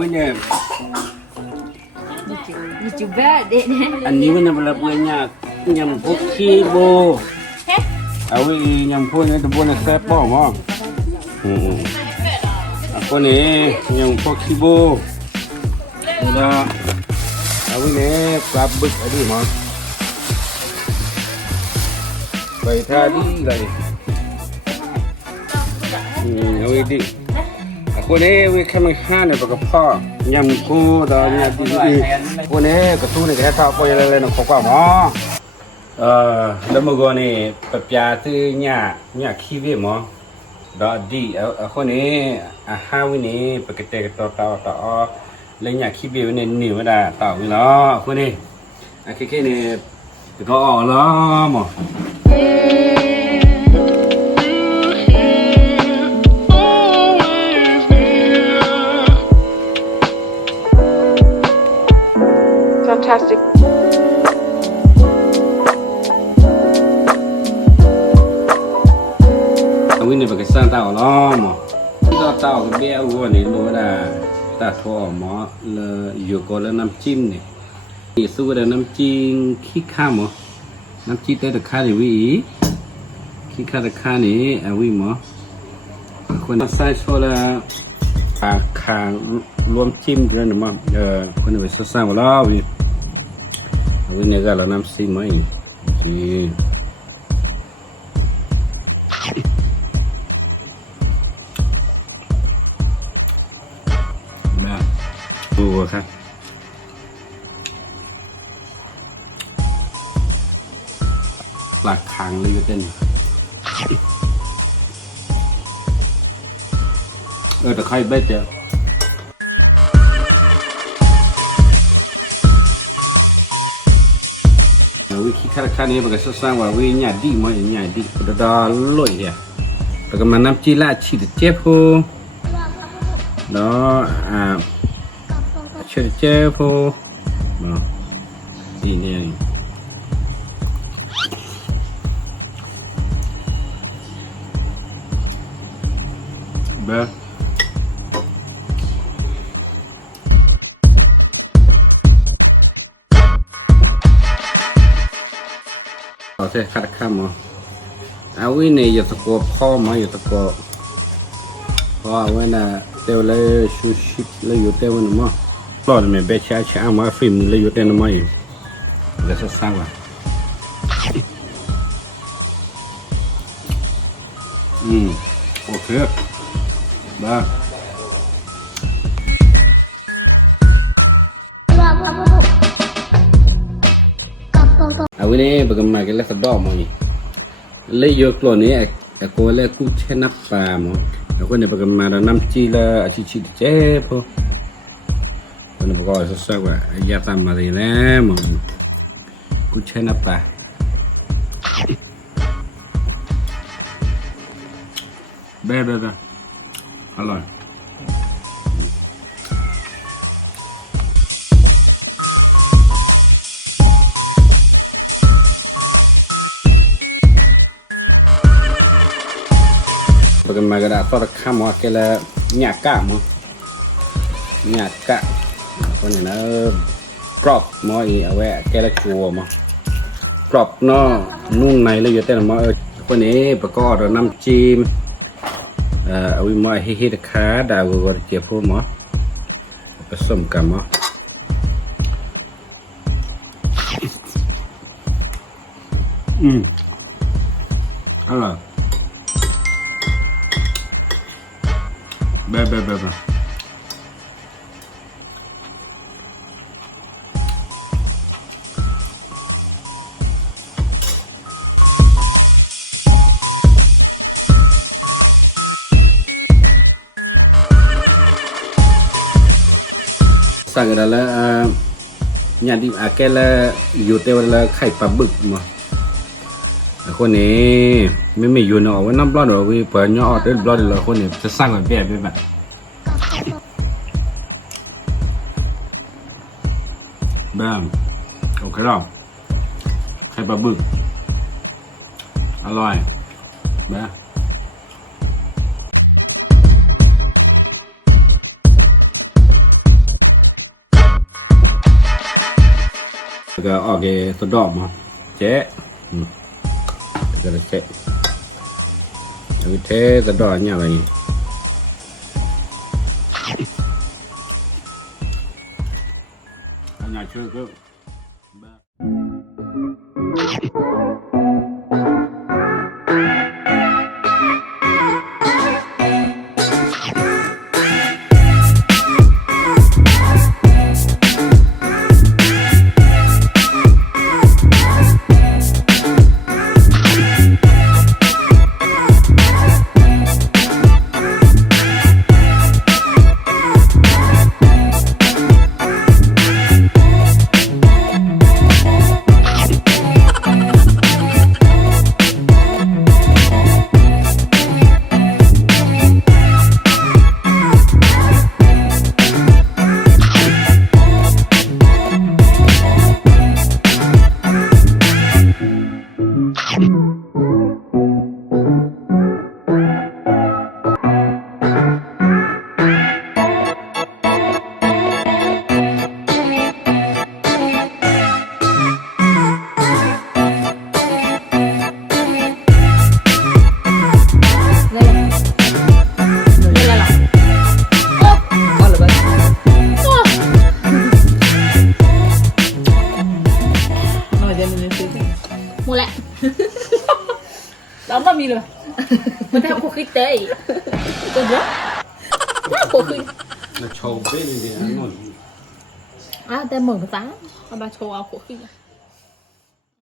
anh anh là punya. Dicuba dek. Anjing mana bela punya nyampuk kibo. Awi nyampuk ni tu bukan sepo mah. Hmm. Apa ni nyampuk kibo. Ada. Awi ni kabut tadi mah. Baik tadi lagi. Hmm, awi dik. Kone we kame khane baka pa nyam ko da nya ti ti. Kone ka tu ne ka ta po yele no ko kwa mo. Ah, da mo go ne pa pya ti nya nya khi ve mo. Da di a ko ne a ha wi ne pa ka te to ta ta o. Le nya khi ve ne ni wa da ta wi lo. Ko ne. A ke ke ne ก็อ๋อแล้วมั้ง fantastic. We never get sent out alarm. Sent out the beer warning, Lord. That's for more. You call a num chimney. You saw the num ching kikamo. Num chit at the carry we. Kika the carny and we more. When I size for the. คางรวมจิ้มเรื่องนึงมั้งเออคนหนึ่งไปสร้างมาแล้ววินนี้ก็เรน้ำซีไม่ที่มาดูครับปลักคางเลยเต้นเออแต่ใครเบ็ดเจอ kikar-kani baga sesang wa we nya di mo nya di da da lo ya baga manam chi la chi de che pho đó à chơi chơi pho đó đi nè เทคัดข้ามอาวินยตะกัพ่อมาอยู่ตะกัวพ่อเวนะเตวเลยชูชิปเลยอยู่เตวนมอ่อนมเบชาชามาฟิมเลยอยู่เตนมอยู่เดี๋ยวจะสร้ามวันอืมโอเคบ้าอาวันนี้ประกมากเลยสะดอกมองนี่เลยยกตัวนี้ไอ้คนเลยกูเช่นับปามองไอ้กนเนี่ยปกมาเราน้ำจีละอาชีชีเจ็บปะคนระกว่สุดสักว่าอยากทำมาดีเลยวมองกุเช่นับปาเบ็ดเบ็ดอร่อยกันมาก็ได้ตอนข้ามว่แกละหยากะมั้งหยากะคนนี้นะกรอบมั้งอีเอาแวะแกละชัวม้งกรอบนอะนุ่งในเลยอยู่แต่ละมั้งคนนี้ประกอบด้วยน้ำจิ้มเอ่อเาไว้มั้งให้ให้ตะขาดาวก็จเก็บพวกมั้งผสมกันม้งอืมอร่อย Bè bè bè bè sang cái đó là à, nhà đi à cái là dù teo là khai bà bực mà คนนี้ไม่ไม่อยู่เนาะว่าน้ำบลอนหรอวิเปิดยนอดเอ็บลอนเลยคนนี้จะสร้างแบบแบบแบบบ้าโอเคแล้วไข่ปลาบึกอร่อยบ้าก็โอเกตัวดอกมั้งเจ๊ giờ là chạy như ừ, thế giờ đỏ nhà vậy nhà chơi cơ 老没米了，没得苦黑带，怎么？哈不哈哈哈，那炒白的点啊？啊，再蒙个啥？我把炒熬苦黑的。